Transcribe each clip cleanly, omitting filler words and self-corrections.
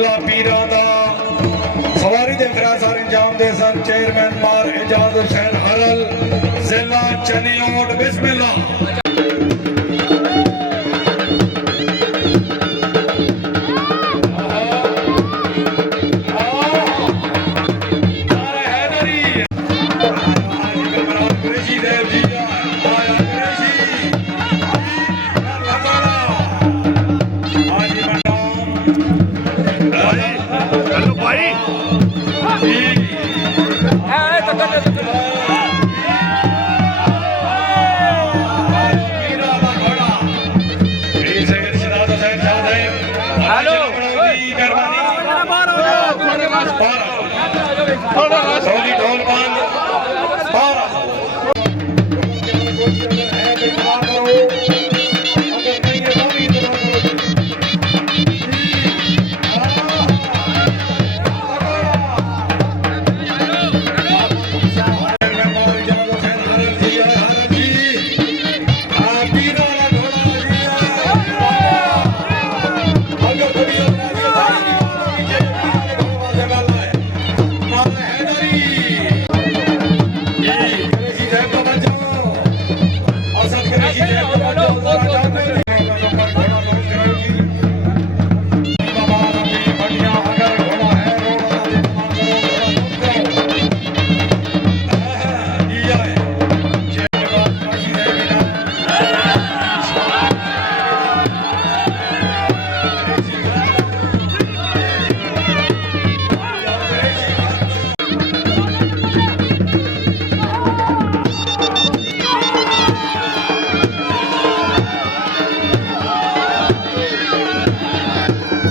मुकाबला पीरां दा सवारी दे खरासार इंजाम दे सन चेयरमैन मार एजाज हुसैन हरल जिला चनियोट बिस्मिल्लाह ढोल बंद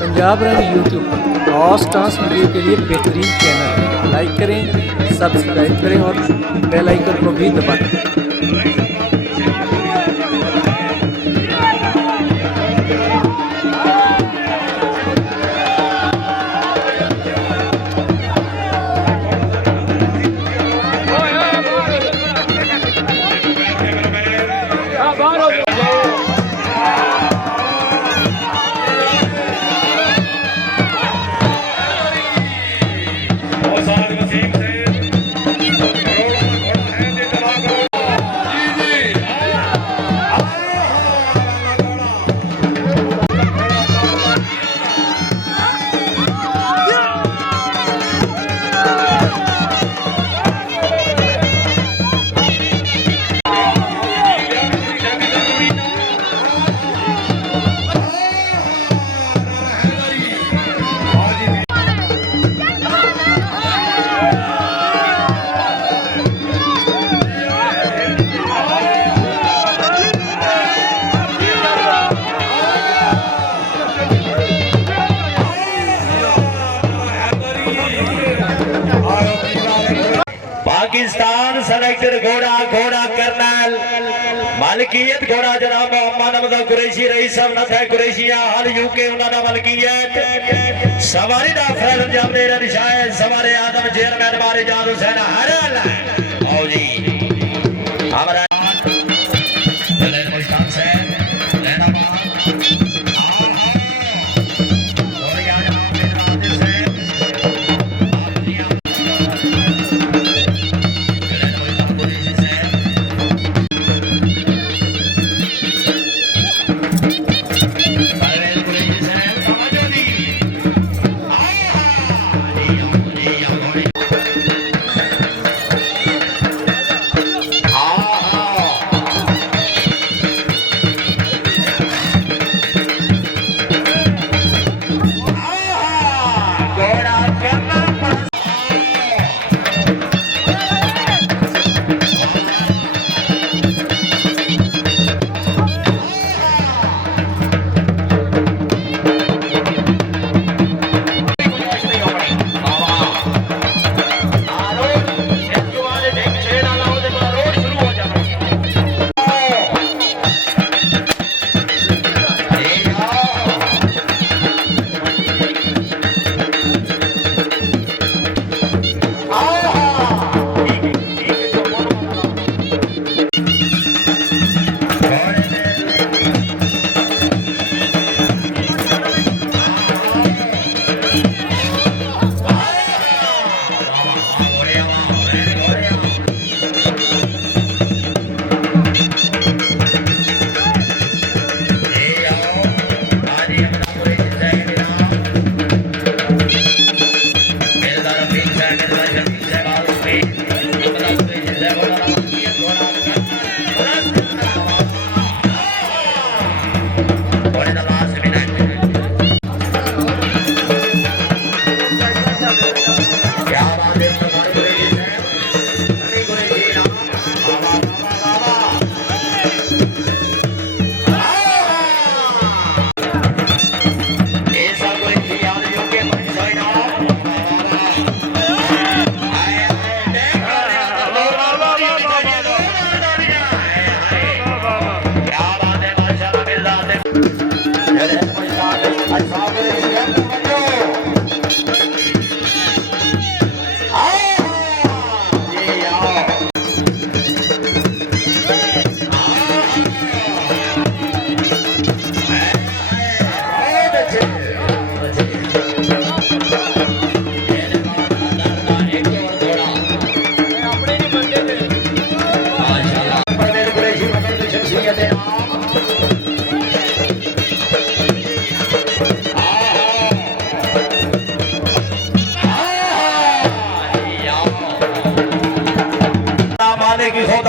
पंजाब रंग यूट्यूब पर और डांस वीडियो के लिए बेहतरीन चैनल लाइक करें, सब्सक्राइब करें और बेल आइकन को भी दबाएं। पाकिस्तान सेलेक्टेड घोड़ा कर्नल मालकियत घोड़ा जनाब मोहम्मद कुरैशी रईस साहब नथ है कुरैशिया हल यूके उन्होंने मालकियत सवारी दा फैल अंजाम दे रहे शायद सवारे आदम चेयरमैन मारे एजाज हुसैन हरल आओ जी हमारा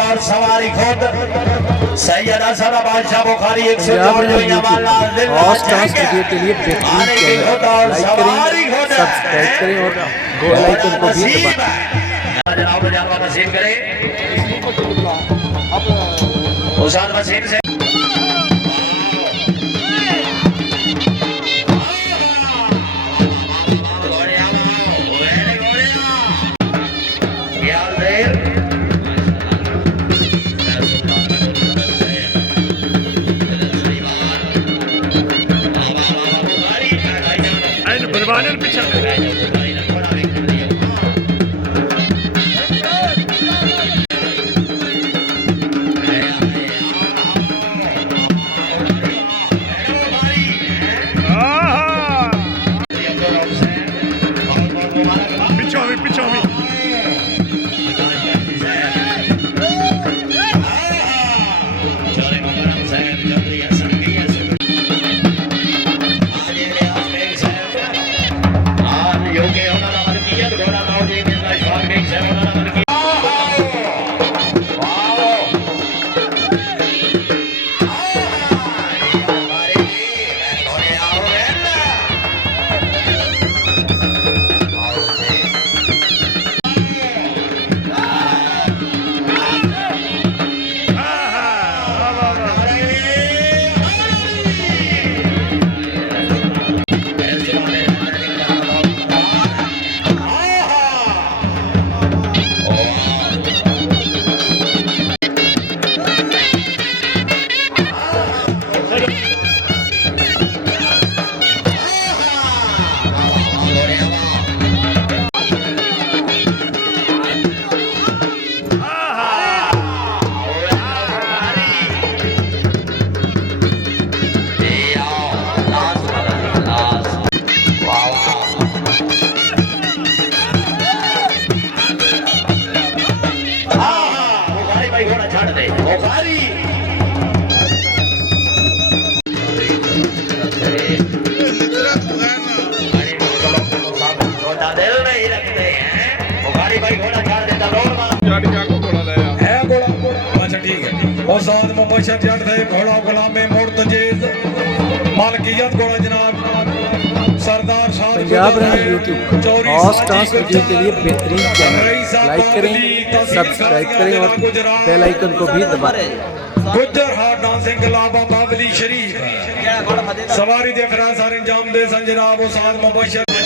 और सवारी खुद सैयद हसन बादशाह बुखारी पंजाब 104 रंग यूट्यूब और स्टार्स वीडियो के लिए बेहतरीन चैनल लाइक करें, सब्सक्राइब करें और बेल आइकन को भी दबाएं। जनाब जानवा नसीब करे उसाद मसीह से मुबशर जट थे घोड़ा गुलामे मुर्तजेज मालकियत घोड़ा जनाब सरदार शाह पंजाब रंग यूट्यूब और स्टार्स वीडियो के लिए बेहतरीन चैनल लाइक करें, सब्सक्राइब करें और बेल आइकन को भी दबाएं। गुजर हाट डांसिंग क्लब बाबली शरीफ सवारी दे फरासार इंजाम दे सन जनाब उस्ताद मुबशर